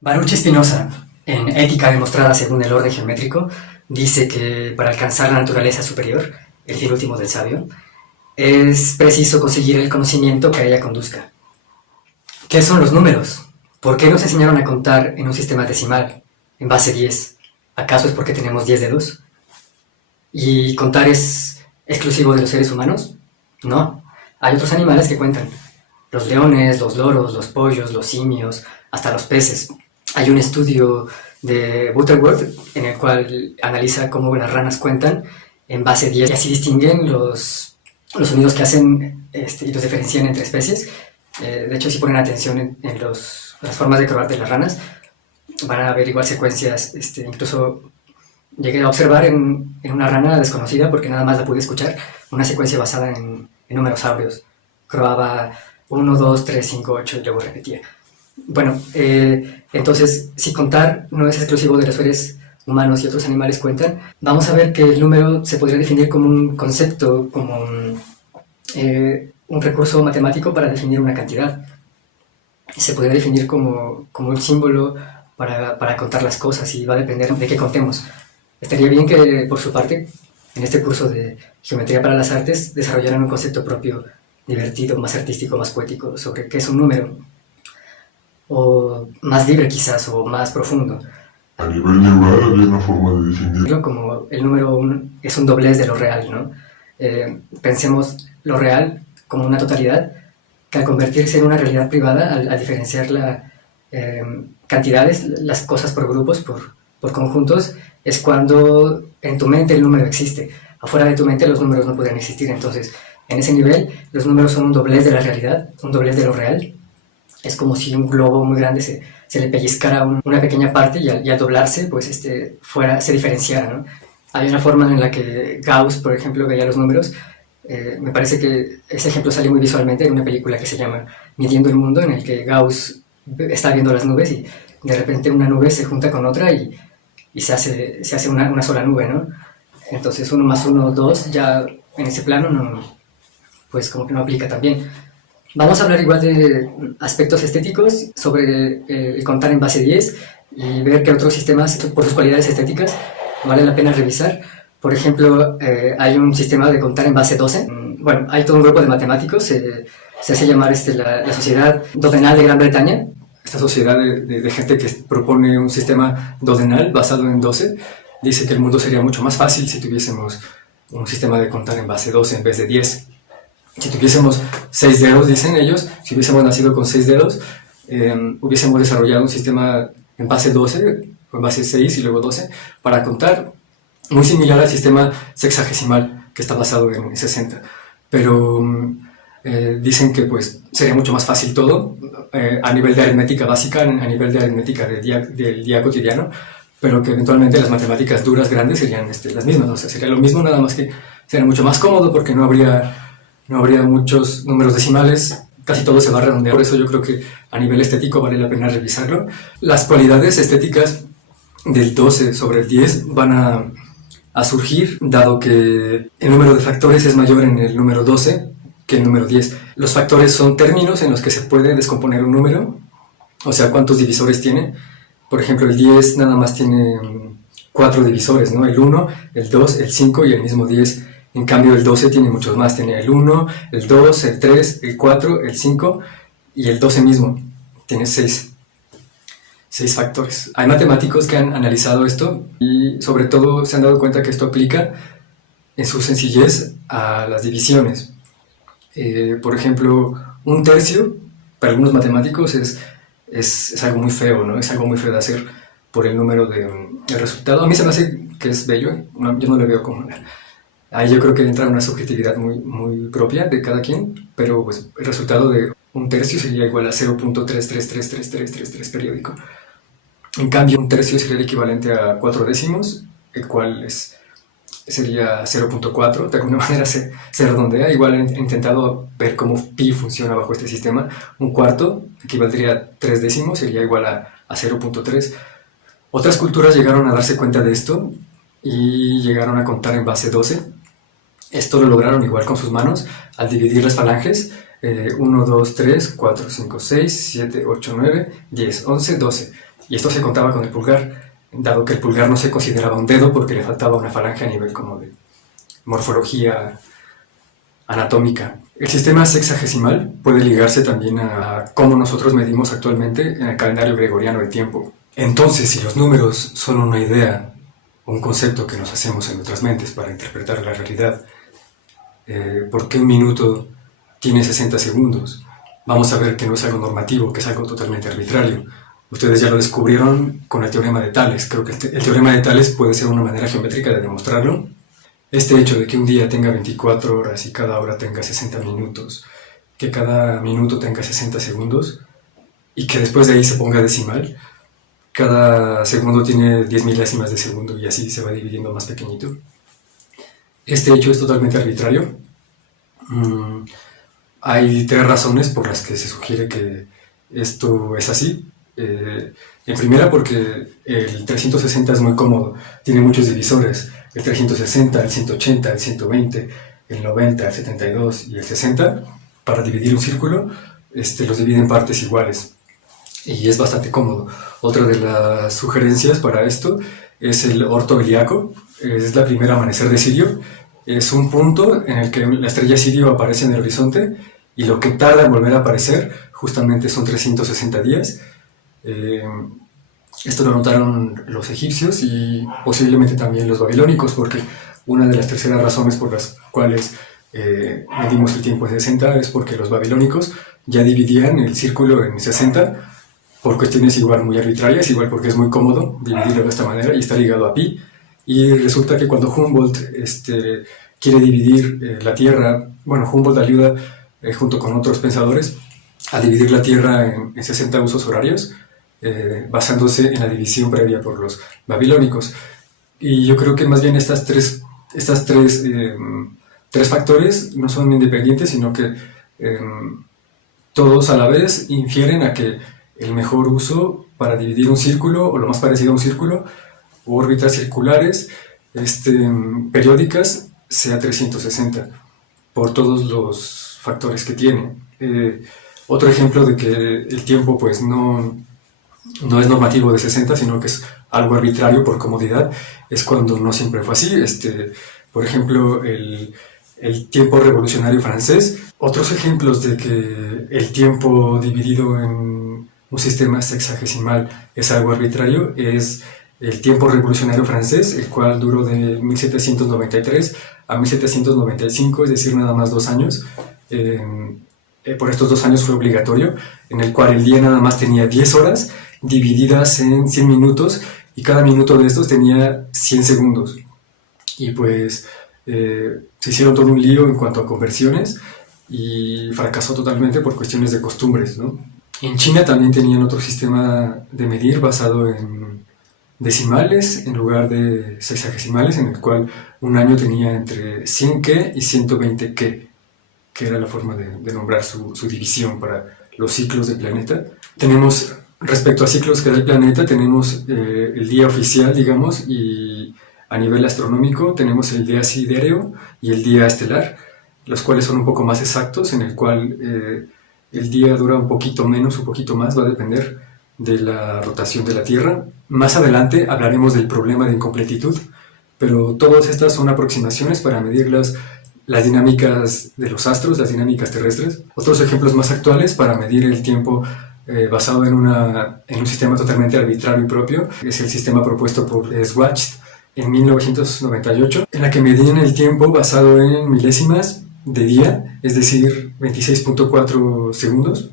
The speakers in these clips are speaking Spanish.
Baruch Spinoza, en Ética demostrada según el orden geométrico, dice que para alcanzar la naturaleza superior, el fin último del sabio, es preciso conseguir el conocimiento que a ella conduzca. ¿Qué son los números? ¿Por qué nos enseñaron a contar en un sistema decimal, en base 10? ¿Acaso es porque tenemos 10 dedos? ¿Y contar es exclusivo de los seres humanos? No, hay otros animales que cuentan. Los leones, los loros, los pollos, los simios, hasta los peces. Hay un estudio de Butterworth en el cual analiza cómo las ranas cuentan en base 10 y así distinguen los sonidos que hacen y los diferencian entre especies. De hecho, si ponen atención en las formas de croar de las ranas, van a ver igual secuencias. Incluso llegué a observar en una rana desconocida, porque nada más la pude escuchar, una secuencia basada en números áureos. Croaba 1, 2, 3, 5, 8 y luego repetía. Bueno, entonces, si contar no es exclusivo de los seres humanos y otros animales cuentan, vamos a ver que el número se podría definir como un concepto, como un recurso matemático para definir una cantidad. Se podría definir como un símbolo para contar las cosas, y va a depender de qué contemos. Estaría bien que, por su parte, en este curso de Geometría para las Artes, desarrollaran un concepto propio, divertido, más artístico, más poético, sobre qué es un número, o más libre quizás, o más profundo. A nivel neural habría una forma de definirlo. Como el número es un doblez de lo real, ¿no? Pensemos lo real como una totalidad, que al convertirse en una realidad privada, al diferenciar cantidades, las cosas por grupos, por conjuntos, es cuando en tu mente el número existe. Afuera de tu mente los números no pueden existir. Entonces, en ese nivel, los números son un doblez de la realidad, un doblez de lo real. Es como si un globo muy grande se le pellizcara una pequeña parte, y al doblarse, pues se diferenciara, ¿no? Hay una forma en la que Gauss, por ejemplo, veía los números. Me parece que ese ejemplo sale muy visualmente en una película que se llama Midiendo el Mundo, en el que Gauss está viendo las nubes y de repente una nube se junta con otra y se hace una sola nube, ¿no? Entonces 1 más 1, 2, ya en ese plano no, pues como que no aplica también. Vamos a hablar igual de aspectos estéticos sobre el contar en base 10 y ver qué otros sistemas, por sus cualidades estéticas, vale la pena revisar. Por ejemplo, hay un sistema de contar en base 12. Bueno, hay todo un grupo de matemáticos, se hace llamar la Sociedad Dodenal de Gran Bretaña. Esta sociedad de gente que propone un sistema dodenal basado en 12, dice que el mundo sería mucho más fácil si tuviésemos un sistema de contar en base 12 en vez de 10. Si tuviésemos 6 dedos, dicen ellos, si hubiésemos nacido con 6 dedos, hubiésemos desarrollado un sistema en base 12, o en base 6 y luego 12, para contar, muy similar al sistema sexagesimal, que está basado en 60. Pero dicen que pues sería mucho más fácil todo, a nivel de aritmética básica, a nivel de aritmética del día cotidiano, pero que eventualmente las matemáticas duras grandes serían las mismas. O sea, sería lo mismo, nada más que sería mucho más cómodo porque no habría muchos números decimales, casi todo se va a redondear. Por eso yo creo que a nivel estético vale la pena revisarlo. Las cualidades estéticas del 12 sobre el 10 van a surgir, dado que el número de factores es mayor en el número 12 que el número 10. Los factores son términos en los que se puede descomponer un número, o sea, cuántos divisores tiene. Por ejemplo, el 10 nada más tiene 4 divisores, ¿no? El 1, el 2, el 5 y el mismo 10. En cambio, el 12 tiene muchos más. Tiene el 1, el 2, el 3, el 4, el 5 y el 12 mismo. Tiene 6 factores. Hay matemáticos que han analizado esto y sobre todo se han dado cuenta que esto aplica en su sencillez a las divisiones. Por ejemplo, un tercio, para algunos matemáticos es algo muy feo, ¿no? Es algo muy feo de hacer por el número del resultado. A mí se me hace que es bello, yo no lo veo como... Ahí yo creo que entra una subjetividad muy, muy propia de cada quien, pero pues el resultado de un tercio sería igual a 0.3333333 periódico. En cambio, un tercio sería el equivalente a 4 décimos, el cual sería 0.4, de alguna manera se redondea. Igual he intentado ver cómo pi funciona bajo este sistema. Un cuarto equivaldría a 3 décimos, sería igual a 0.3. Otras culturas llegaron a darse cuenta de esto y llegaron a contar en base 12. Esto lo lograron igual con sus manos, al dividir las falanges, 1, 2, 3, 4, 5, 6, 7, 8, 9, 10, 11, 12. Y esto se contaba con el pulgar, dado que el pulgar no se consideraba un dedo porque le faltaba una falange a nivel como de morfología anatómica. El sistema sexagesimal puede ligarse también a cómo nosotros medimos actualmente en el calendario gregoriano el tiempo. Entonces, si los números son una idea o un concepto que nos hacemos en nuestras mentes para interpretar la realidad, ¿por qué un minuto tiene 60 segundos? Vamos a ver que no es algo normativo, que es algo totalmente arbitrario. Ustedes ya lo descubrieron con el teorema de Tales. Creo que el teorema de Tales puede ser una manera geométrica de demostrarlo. Este hecho de que un día tenga 24 horas y cada hora tenga 60 minutos, que cada minuto tenga 60 segundos y que después de ahí se ponga decimal, cada segundo tiene 10 milésimas de segundo y así se va dividiendo más pequeñito. Este hecho es totalmente arbitrario. Hay 3 razones por las que se sugiere que esto es así. En primera, porque el 360 es muy cómodo, tiene muchos divisores. El 360, el 180, el 120, el 90, el 72 y el 60, para dividir un círculo, los divide en partes iguales. Y es bastante cómodo. Otra de las sugerencias para esto es el orto helíaco. Es la primera amanecer de Sirio. Es un punto en el que la estrella Sirio aparece en el horizonte y lo que tarda en volver a aparecer justamente son 360 días. Esto lo notaron los egipcios y posiblemente también los babilónicos, porque una de las terceras razones por las cuales medimos el tiempo en 60 es porque los babilónicos ya dividían el círculo en 60 por cuestiones igual muy arbitrarias, igual porque es muy cómodo dividirlo de esta manera y está ligado a pi. Y resulta que cuando Humboldt quiere dividir la Tierra, bueno, Humboldt ayuda junto con otros pensadores a dividir la Tierra en 60 usos horarios, basándose en la división previa por los babilónicos. Y yo creo que más bien estas tres factores no son independientes, sino que todos a la vez infieren a que el mejor uso para dividir un círculo, o lo más parecido a un círculo, u órbitas circulares periódicas, sea 360, por todos los factores que tiene. Otro ejemplo de que el tiempo pues no es normativo de 60, sino que es algo arbitrario por comodidad, es cuando no siempre fue así. Por ejemplo, el tiempo revolucionario francés. Otros ejemplos de que el tiempo dividido en un sistema sexagesimal es algo arbitrario es el tiempo revolucionario francés, el cual duró de 1793 a 1795, es decir, nada más 2 años. Por estos 2 años fue obligatorio, en el cual el día nada más tenía 10 horas divididas en 100 minutos y cada minuto de estos tenía 100 segundos. Y pues se hicieron todo un lío en cuanto a conversiones y fracasó totalmente por cuestiones de costumbres, ¿no? En China también tenían otro sistema de medir basado en decimales en lugar de sexagesimales, en el cual un año tenía entre 100 ke y 120 ke, que era la forma de nombrar su división para los ciclos del planeta. Tenemos, respecto a ciclos que da el planeta, tenemos el día oficial, digamos, y a nivel astronómico tenemos el día sidereo y el día estelar, los cuales son un poco más exactos, en el cual el día dura un poquito menos, un poquito más, va a depender de la rotación de la Tierra. Más adelante hablaremos del problema de incompletitud, pero todas estas son aproximaciones para medir las dinámicas de los astros, las dinámicas terrestres. Otros ejemplos más actuales para medir el tiempo basado en un sistema totalmente arbitrario y propio es el sistema propuesto por Schwarzschild en 1998, en la que medían el tiempo basado en milésimas de día, es decir, 26.4 segundos.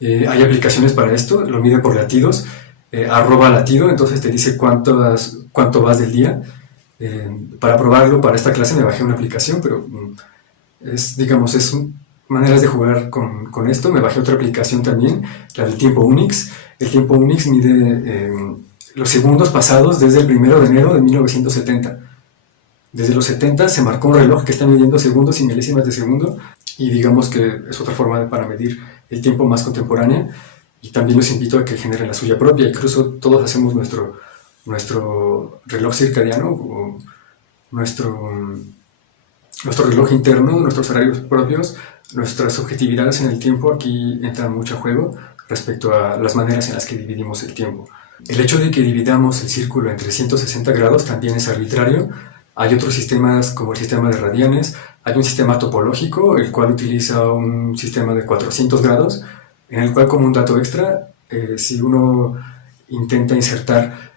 Hay aplicaciones para esto, lo mide por latidos, @latido, entonces te dice cuánto vas del día. Para probarlo para esta clase me bajé una aplicación, pero es maneras de jugar con esto. Me bajé otra aplicación también, la del tiempo Unix. El tiempo Unix mide los segundos pasados desde el 1 de enero de 1970. Desde los 70 se marcó un reloj que está midiendo segundos y milésimas de segundo, y digamos que es otra forma para medir el tiempo más contemporánea, y también los invito a que generen la suya propia. Incluso todos hacemos nuestro reloj circadiano, o nuestro reloj interno, nuestros horarios propios, nuestras subjetividades en el tiempo aquí entran mucho a juego. respecto a las maneras en las que dividimos el tiempo. El hecho de que dividamos el círculo en 360 grados también es arbitrario. Hay otros sistemas como el sistema de radianes, hay un sistema topológico, el cual utiliza un sistema de 400 grados, en el cual, como un dato extra, si uno intenta insertar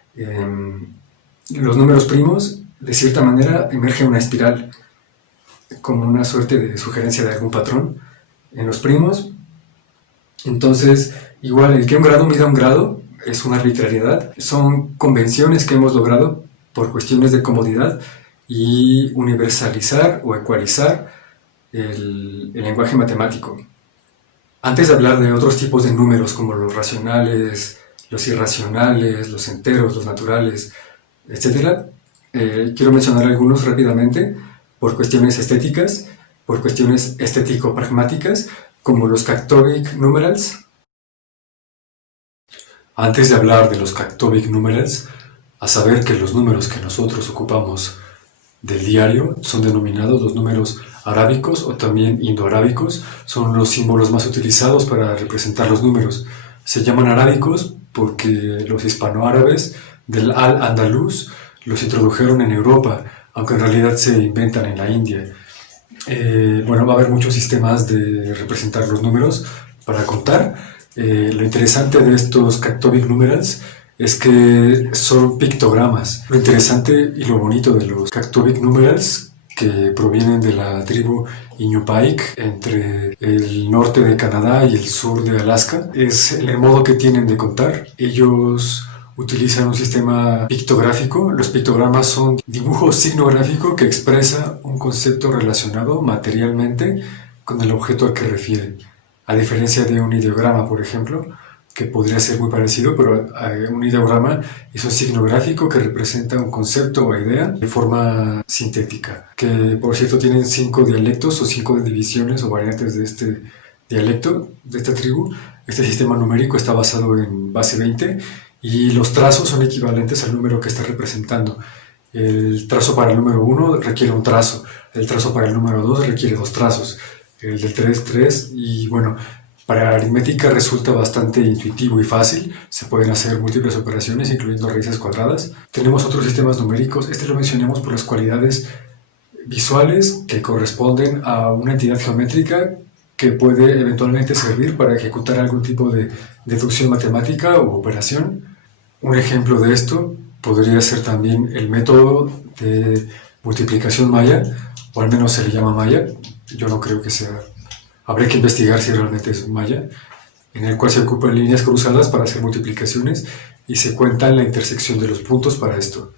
los números primos, de cierta manera emerge una espiral, como una suerte de sugerencia de algún patrón en los primos. Entonces, igual, el que un grado mida un grado es una arbitrariedad, son convenciones que hemos logrado por cuestiones de comodidad y universalizar o ecualizar el lenguaje matemático. Antes de hablar de otros tipos de números como los racionales, los irracionales, los enteros, los naturales, etc., quiero mencionar algunos rápidamente por cuestiones estéticas, por cuestiones estético-pragmáticas, como los Cacobic numerals. Antes de hablar de los Cacobic numerals, a saber que los números que nosotros ocupamos del diario son denominados los números arábicos o también indoarábicos, son los símbolos más utilizados para representar los números. Se llaman arábicos porque los hispanoárabes del Al-Andalus los introdujeron en Europa, aunque en realidad se inventan en la India. Bueno, va a haber muchos sistemas de representar los números para contar. Lo interesante de estos Cacobic numerals es que son pictogramas. Lo interesante y lo bonito de los Cacobic numerals, que provienen de la tribu Iñupiaq, entre el norte de Canadá y el sur de Alaska, es el modo que tienen de contar. Ellos utilizan un sistema pictográfico. Los pictogramas son dibujo signográfico que expresa un concepto relacionado materialmente con el objeto al que refiere. A diferencia de un ideograma, por ejemplo, que podría ser muy parecido, pero un ideograma es un signo gráfico que representa un concepto o idea de forma sintética, que por cierto tienen 5 dialectos o 5 divisiones o variantes de este dialecto, de esta tribu. Este sistema numérico está basado en base 20 y los trazos son equivalentes al número que está representando. El trazo para el número 1 requiere un trazo, el trazo para el número 2 requiere 2 trazos, el del 3, 3, y bueno, para aritmética resulta bastante intuitivo y fácil, se pueden hacer múltiples operaciones, incluyendo raíces cuadradas. Tenemos otros sistemas numéricos, este lo mencionamos por las cualidades visuales que corresponden a una entidad geométrica que puede eventualmente servir para ejecutar algún tipo de deducción matemática o operación. Un ejemplo de esto podría ser también el método de multiplicación maya, o al menos se le llama maya, yo no creo que sea... Habría que investigar si realmente es maya, en el cual se ocupan líneas cruzadas para hacer multiplicaciones y se cuenta la intersección de los puntos para esto.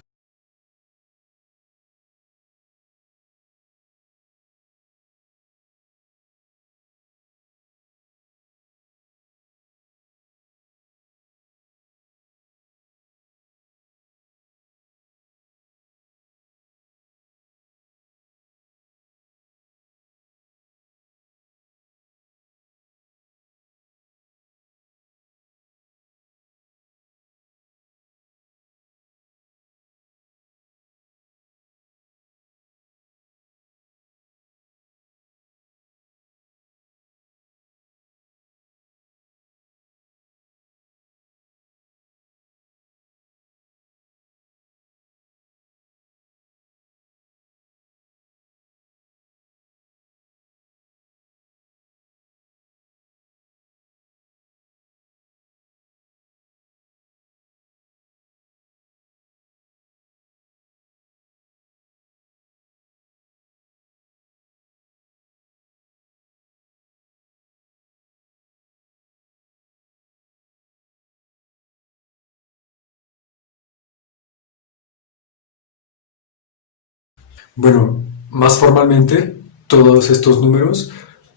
Bueno, más formalmente, todos estos números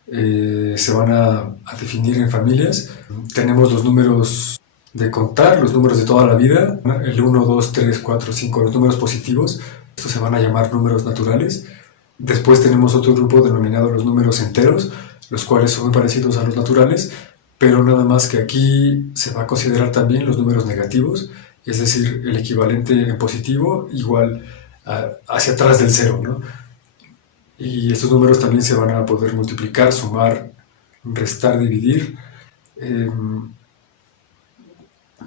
se van a definir en familias. Tenemos los números de contar, los números de toda la vida, el 1, 2, 3, 4, 5, los números positivos. Estos se van a llamar números naturales. Después tenemos otro grupo denominado los números enteros, los cuales son muy parecidos a los naturales, pero nada más que aquí se va a considerar también los números negativos, es decir, el equivalente en positivo igual hacia atrás del cero, ¿no? Y estos números también se van a poder multiplicar, sumar, restar, dividir.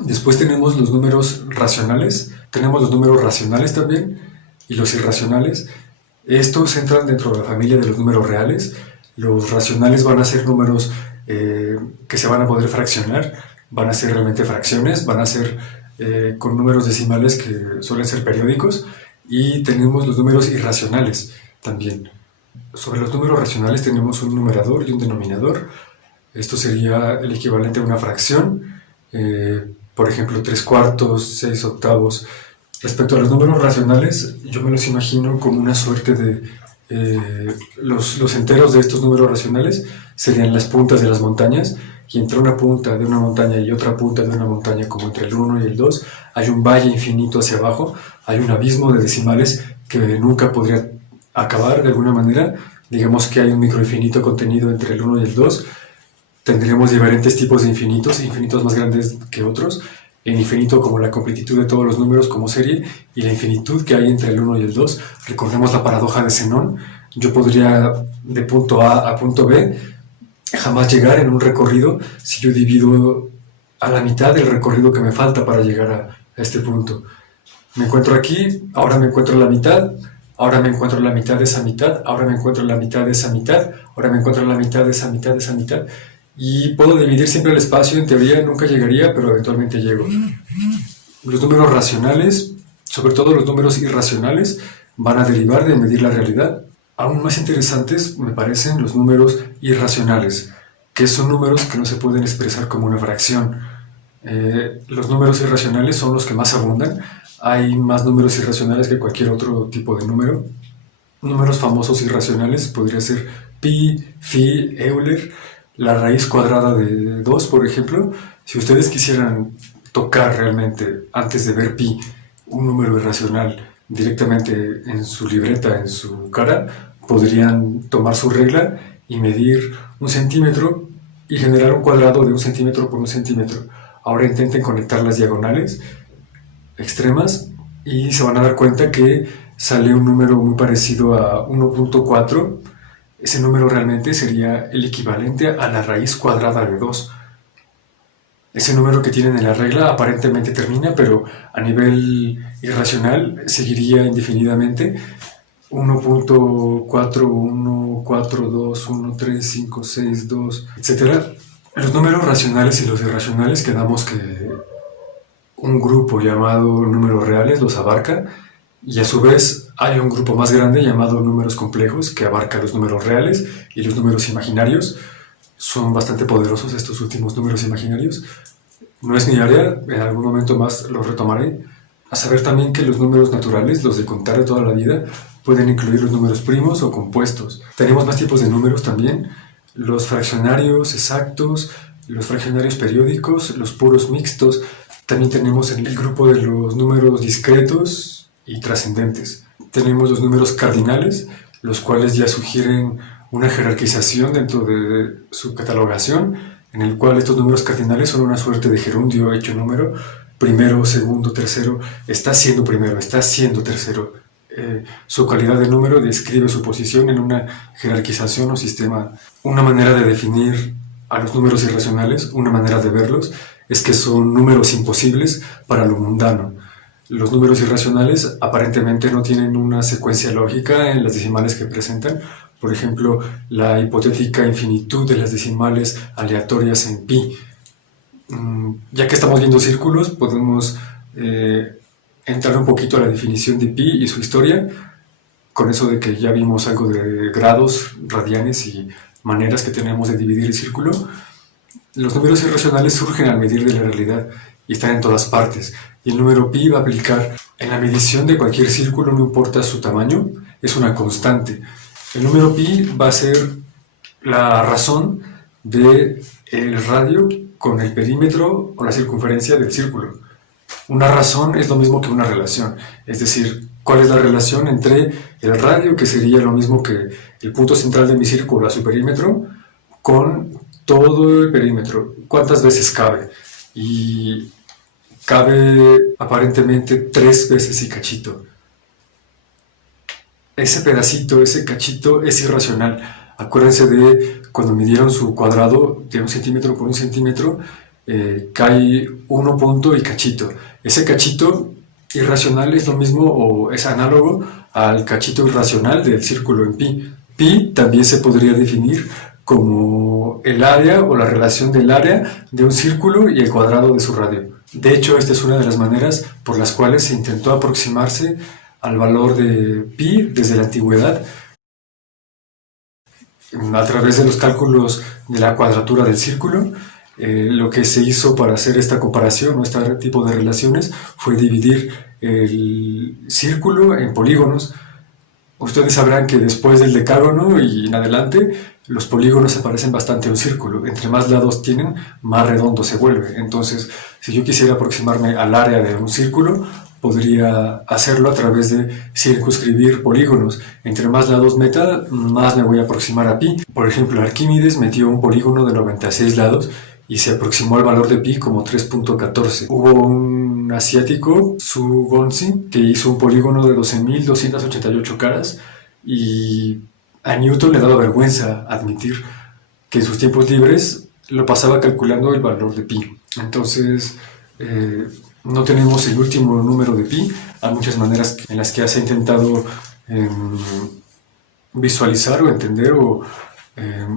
Después tenemos los números racionales, tenemos los números racionales también y los irracionales. Estos entran dentro de la familia de los números reales. Los racionales van a ser números que se van a poder fraccionar, van a ser realmente fracciones, van a ser con números decimales que suelen ser periódicos, y tenemos los números irracionales también. Sobre los números racionales tenemos un numerador y un denominador. Esto sería el equivalente a una fracción, por ejemplo 3/4, 6/8. Respecto a los números racionales, yo me los imagino como una suerte de... los enteros de estos números racionales serían las puntas de las montañas, y entre una punta de una montaña y otra punta de una montaña, como entre el 1 y el 2, hay un valle infinito hacia abajo, hay un abismo de decimales que nunca podría acabar de alguna manera. Digamos que hay un microinfinito contenido entre el 1 y el 2, tendríamos diferentes tipos de infinitos, infinitos más grandes que otros, el infinito como la completitud de todos los números como serie, y la infinitud que hay entre el 1 y el 2. Recordemos la paradoja de Zenón. Yo podría de punto A a punto B jamás llegar en un recorrido si yo divido a la mitad del recorrido que me falta para llegar a este punto. Me encuentro aquí, ahora me encuentro en la mitad, ahora me encuentro en la mitad de esa mitad, ahora me encuentro en la mitad de esa mitad, ahora me encuentro en la mitad de esa mitad de esa mitad, y puedo dividir siempre el espacio. En teoría nunca llegaría, pero eventualmente llego. Los números racionales, sobre todo los números irracionales, van a derivar de medir la realidad. Aún más interesantes me parecen los números irracionales, que son números que no se pueden expresar como una fracción. Los números irracionales son los que más abundan. Hay más números irracionales que cualquier otro tipo de número. Números famosos irracionales podría ser pi, phi, Euler, la raíz cuadrada de 2, por ejemplo. Si ustedes quisieran tocar realmente, antes de ver pi, un número irracional directamente en su libreta, en su cara, podrían tomar su regla y medir 1 centímetro y generar un cuadrado de 1 centímetro por 1 centímetro. Ahora intenten conectar las diagonales extremas y se van a dar cuenta que sale un número muy parecido a 1.4. Ese número realmente sería el equivalente a la raíz cuadrada de 2. Ese número que tienen en la regla aparentemente termina, pero a nivel irracional seguiría indefinidamente. 1.4, 1, 4, 2, 1, 3, 5, 6, 2, etc. Los números racionales y los irracionales, quedamos que un grupo llamado números reales los abarca, y a su vez hay un grupo más grande llamado números complejos que abarca los números reales y los números imaginarios. Son bastante poderosos estos últimos números imaginarios. No es mi área, en algún momento más los retomaré. A saber también que los números naturales, los de contar de toda la vida, pueden incluir los números primos o compuestos. Tenemos más tipos de números también: los fraccionarios exactos, los fraccionarios periódicos, los puros mixtos. También tenemos el grupo de los números discretos y trascendentes. Tenemos los números cardinales, los cuales ya sugieren una jerarquización dentro de su catalogación, en el cual estos números cardinales son una suerte de gerundio hecho número. Primero, segundo, tercero, está siendo primero, está siendo tercero. Su calidad de número describe su posición en una jerarquización o sistema. Una manera de definir a los números irracionales, una manera de verlos, es que son números imposibles para lo mundano. Los números irracionales aparentemente no tienen una secuencia lógica en las decimales que presentan. Por ejemplo, la hipotética infinitud de las decimales aleatorias en pi. Ya que estamos viendo círculos, podemos entrar un poquito a la definición de pi y su historia, con eso de que ya vimos algo de grados, radianes y maneras que tenemos de dividir el círculo. Los números irracionales surgen al medir de la realidad y están en todas partes, y el número pi va a aplicar en la medición de cualquier círculo, no importa su tamaño, es una constante. El número pi va a ser la razón del radio con el perímetro o la circunferencia del círculo. Una razón es lo mismo que una relación, es decir, ¿cuál es la relación entre el radio, que sería lo mismo que el punto central de mi círculo a su perímetro, con todo el perímetro? ¿Cuántas veces cabe? Y cabe aparentemente 3 veces y cachito. Ese pedacito, ese cachito es irracional. Acuérdense de cuando midieron su cuadrado de 1 centímetro por 1 centímetro, cae 1 punto y cachito. Ese cachito irracional es lo mismo o es análogo al cachito irracional del círculo en pi. Pi también se podría definir como el área o la relación del área de un círculo y el cuadrado de su radio. De hecho, esta es una de las maneras por las cuales se intentó aproximarse al valor de pi desde la antigüedad a través de los cálculos de la cuadratura del círculo. Lo que se hizo para hacer esta comparación o este tipo de relaciones fue dividir el círculo en polígonos. Ustedes sabrán que después del decágono y en adelante, los polígonos se parecen bastante a un círculo. Entre más lados tienen, más redondo se vuelve. Entonces, si yo quisiera aproximarme al área de un círculo, podría hacerlo a través de circunscribir polígonos. Entre más lados meta, más me voy a aproximar a pi. Por ejemplo, Arquímedes metió un polígono de 96 lados y se aproximó al valor de pi como 3.14. Hubo un asiático, Su Gonzi, que hizo un polígono de 12.288 caras y a Newton le daba vergüenza admitir que en sus tiempos libres lo pasaba calculando el valor de pi. Entonces, no tenemos el último número de pi. Hay muchas maneras en las que se ha intentado visualizar o entender o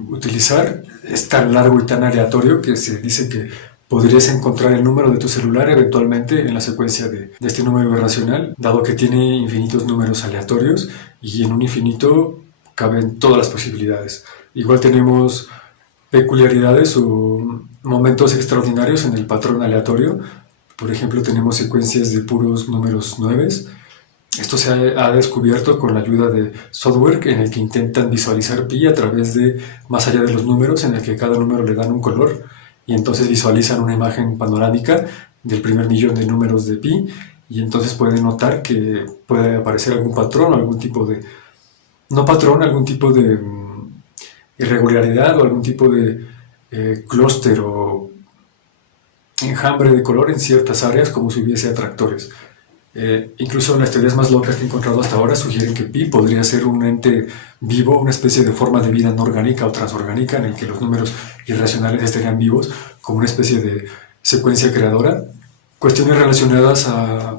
utilizar. Es tan largo y tan aleatorio que se dice que podrías encontrar el número de tu celular eventualmente en la secuencia de este número irracional, dado que tiene infinitos números aleatorios y en un infinito caben todas las posibilidades. Igual tenemos peculiaridades o momentos extraordinarios en el patrón aleatorio. Por ejemplo, tenemos secuencias de puros números 9. Esto se ha descubierto con la ayuda de software en el que intentan visualizar pi a través de, más allá de los números, en el que cada número le dan un color y entonces visualizan una imagen panorámica del primer millón de números de pi y entonces pueden notar que puede aparecer algún patrón, algún tipo de, no patrón, algún tipo de irregularidad o algún tipo de clúster o enjambre de color en ciertas áreas como si hubiese atractores. Incluso las teorías más locas que he encontrado hasta ahora sugieren que pi podría ser un ente vivo, una especie de forma de vida no orgánica o transorgánica en el que los números irracionales estarían vivos como una especie de secuencia creadora. Cuestiones relacionadas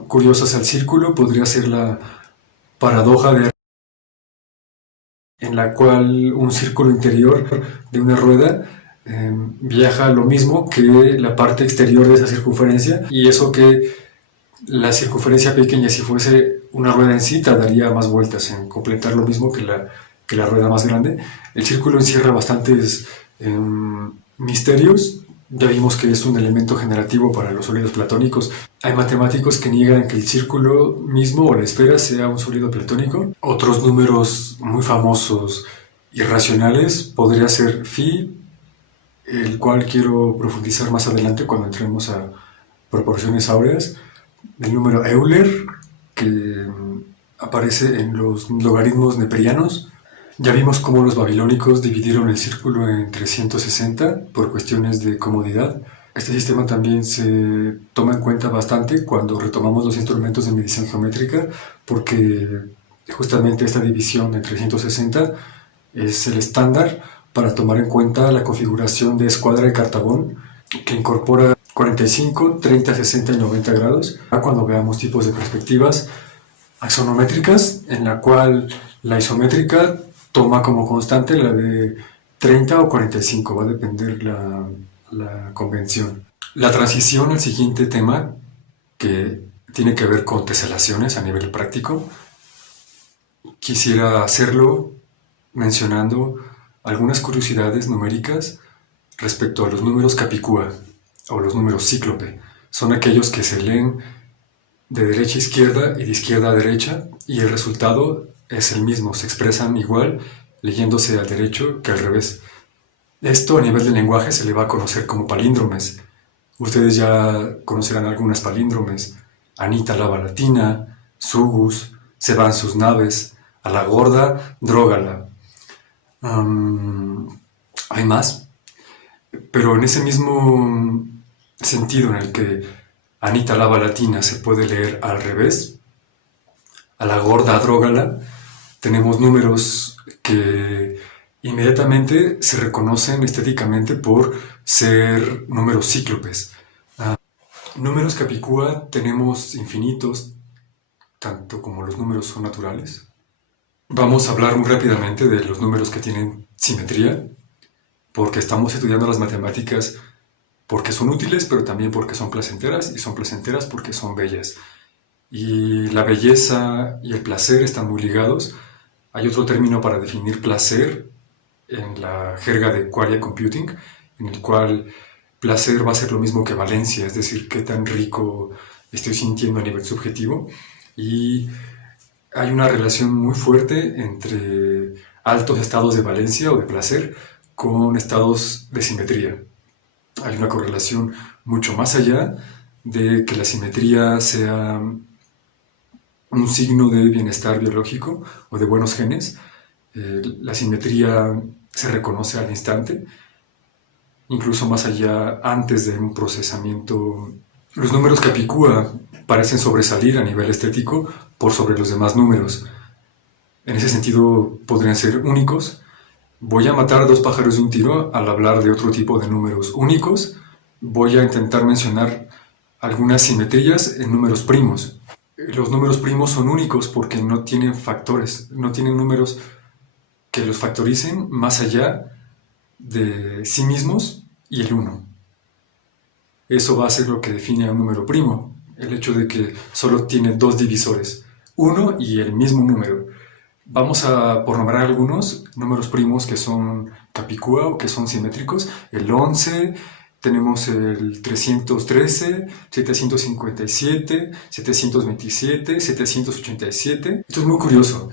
curiosas al círculo podría ser la paradoja en la cual un círculo interior de una rueda viaja lo mismo que la parte exterior de esa circunferencia, y eso que la circunferencia pequeña, si fuese una rueda en sí, tardaría más vueltas en completar lo mismo que la rueda más grande. El círculo encierra bastantes misterios. Ya vimos que es un elemento generativo para los sólidos platónicos. Hay matemáticos que niegan que el círculo mismo o la esfera sea un sólido platónico. Otros números muy famosos irracionales podría ser phi, el cual quiero profundizar más adelante cuando entremos a proporciones áureas. El número Euler, que aparece en los logaritmos neperianos. Ya vimos cómo los babilónicos dividieron el círculo en 360 por cuestiones de comodidad. Este sistema también se toma en cuenta bastante cuando retomamos los instrumentos de medición geométrica, porque justamente esta división en 360 es el estándar para tomar en cuenta la configuración de escuadra de Cartabón, que incorpora 45, 30, 60 y 90 grados. Cuando veamos tipos de perspectivas axonométricas, en la cual la isométrica toma como constante la de 30 o 45, va a depender la convención. La transición al siguiente tema, que tiene que ver con teselaciones a nivel práctico, quisiera hacerlo mencionando algunas curiosidades numéricas respecto a los números Capicúa o los números cíclope. Son aquellos que se leen de derecha a izquierda y de izquierda a derecha, y el resultado es el mismo, se expresan igual leyéndose al derecho que al revés. Esto a nivel del lenguaje se le va a conocer como palíndromes. Ustedes ya conocerán algunas palíndromes: Anita lava la tina, Sugus, se van sus naves, a la gorda, drógala. Hay más, pero en ese mismo sentido en el que Anita lava la tina se puede leer al revés, a la gorda, drógala, tenemos números que inmediatamente se reconocen estéticamente por ser números cíclopes. Números Capicúa tenemos infinitos, tanto como los números son naturales. Vamos a hablar muy rápidamente de los números que tienen simetría, porque estamos estudiando las matemáticas porque son útiles, pero también porque son placenteras, y son placenteras porque son bellas. Y la belleza y el placer están muy ligados. Hay otro término para definir placer en la jerga de Qualia Computing, en el cual placer va a ser lo mismo que valencia, es decir, qué tan rico estoy sintiendo a nivel subjetivo. Y hay una relación muy fuerte entre altos estados de valencia o de placer con estados de simetría. Hay una correlación mucho más allá de que la simetría sea un signo de bienestar biológico o de buenos genes. La simetría se reconoce al instante, incluso más allá, antes de un procesamiento. Los números Capicúa parecen sobresalir a nivel estético por sobre los demás números. En ese sentido, podrían ser únicos. Voy a matar a dos pájaros de un tiro al hablar de otro tipo de números únicos. Voy a intentar mencionar algunas simetrías en números primos. Los números primos son únicos porque no tienen factores, no tienen números que los factoricen más allá de sí mismos y el 1. Eso va a ser lo que define a un número primo, el hecho de que solo tiene dos divisores, 1 y el mismo número. Vamos a por nombrar algunos números primos que son Capicúa o que son simétricos. El 11, tenemos el 313, 757, 727, 787. Esto es muy curioso.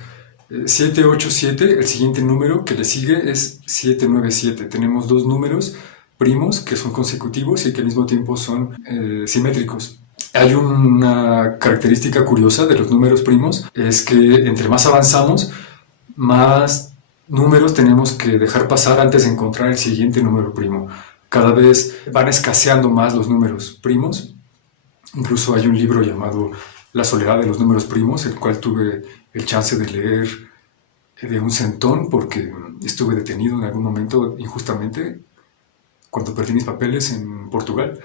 787, el siguiente número que le sigue es 797. Tenemos dos números primos que son consecutivos y que al mismo tiempo son simétricos. Hay una característica curiosa de los números primos, es que entre más avanzamos, más números tenemos que dejar pasar antes de encontrar el siguiente número primo. Cada vez van escaseando más los números primos. Incluso hay un libro llamado La soledad de los números primos, el cual tuve el chance de leer de un centón porque estuve detenido en algún momento injustamente cuando perdí mis papeles en Portugal.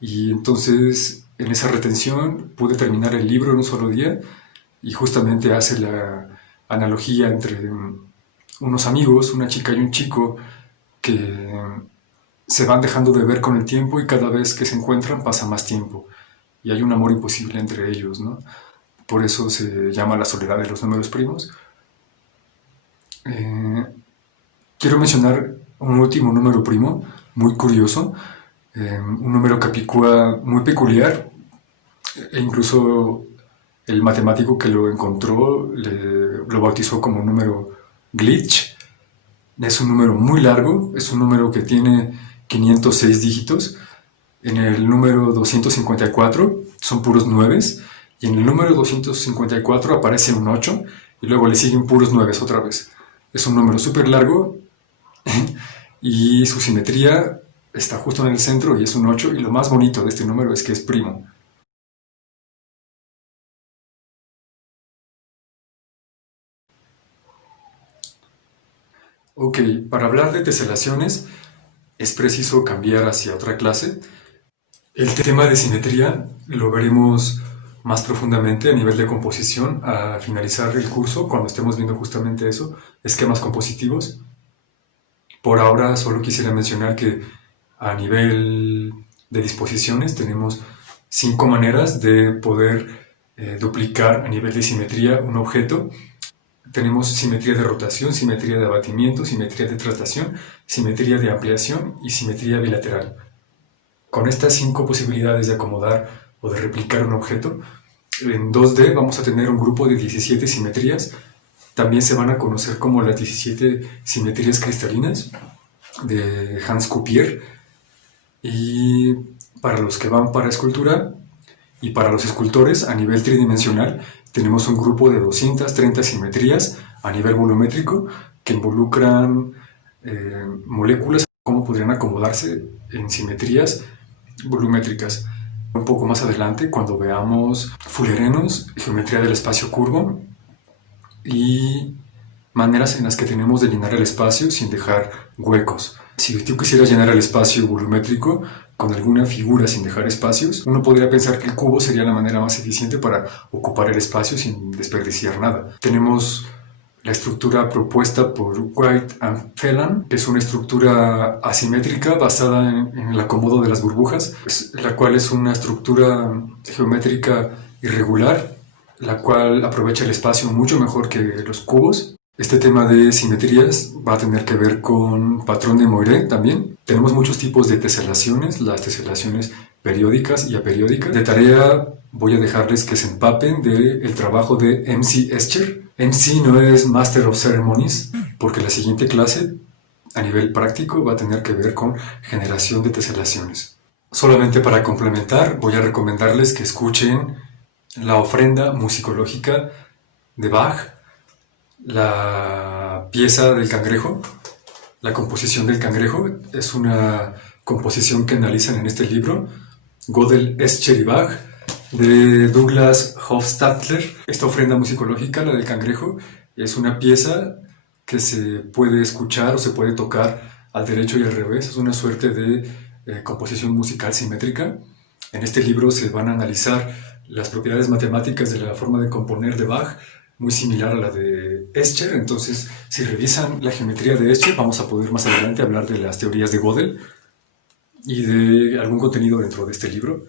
Y entonces en esa retención pude terminar el libro en un solo día y justamente hace la analogía entre unos amigos, una chica y un chico que se van dejando de ver con el tiempo y cada vez que se encuentran pasa más tiempo y hay un amor imposible entre ellos, ¿no? Por eso se llama La soledad de los números primos. Quiero mencionar un último número primo muy curioso, un número Capicúa muy peculiar, e incluso el matemático que lo encontró lo bautizó como número glitch. Es un número muy largo, es un número que tiene 506 dígitos. En el número 254 son puros 9 y en el número 254 aparece un 8 y luego le siguen puros 9 otra vez. Es un número súper largo y su simetría está justo en el centro y es un 8, y lo más bonito de este número es que es primo. Ok, para hablar de teselaciones es preciso cambiar hacia otra clase. El tema de simetría lo veremos más profundamente a nivel de composición a finalizar el curso, cuando estemos viendo justamente eso, esquemas compositivos. Por ahora solo quisiera mencionar que a nivel de disposiciones tenemos 5 maneras de poder duplicar a nivel de simetría un objeto. Tenemos simetría de rotación, simetría de abatimiento, simetría de traslación, simetría de ampliación y simetría bilateral. Con estas 5 posibilidades de acomodar o de replicar un objeto, en 2D vamos a tener un grupo de 17 simetrías. También se van a conocer como las 17 simetrías cristalinas de Hans Coupier. Y para los que van para escultura y para los escultores a nivel tridimensional, tenemos un grupo de 230 simetrías a nivel volumétrico que involucran moléculas, cómo podrían acomodarse en simetrías volumétricas. Un poco más adelante, cuando veamos fullerenos, geometría del espacio curvo y maneras en las que tenemos de llenar el espacio sin dejar huecos. Si tú quisieras llenar el espacio volumétrico con alguna figura sin dejar espacios, uno podría pensar que el cubo sería la manera más eficiente para ocupar el espacio sin desperdiciar nada. Tenemos la estructura propuesta por White and Phelan, que es una estructura asimétrica basada en el acomodo de las burbujas, la cual es una estructura geométrica irregular, la cual aprovecha el espacio mucho mejor que los cubos. Este tema de simetrías va a tener que ver con patrón de Moiré también. Tenemos muchos tipos de teselaciones, las teselaciones periódicas y aperiódicas. De tarea voy a dejarles que se empapen del trabajo de MC Escher. MC no es Master of Ceremonies, porque la siguiente clase, a nivel práctico, va a tener que ver con generación de teselaciones. Solamente para complementar, voy a recomendarles que escuchen la ofrenda musicológica de Bach, la pieza del cangrejo, la composición del cangrejo. Es una composición que analizan en este libro, Gödel, Escher y Bach, de Douglas Hofstadter. Esta ofrenda musicológica, la del cangrejo, es una pieza que se puede escuchar o se puede tocar al derecho y al revés. Es una suerte de composición musical simétrica. En este libro se van a analizar las propiedades matemáticas de la forma de componer de Bach, muy similar a la de Escher. Entonces, si revisan la geometría de Escher, vamos a poder más adelante hablar de las teorías de Gödel y de algún contenido dentro de este libro.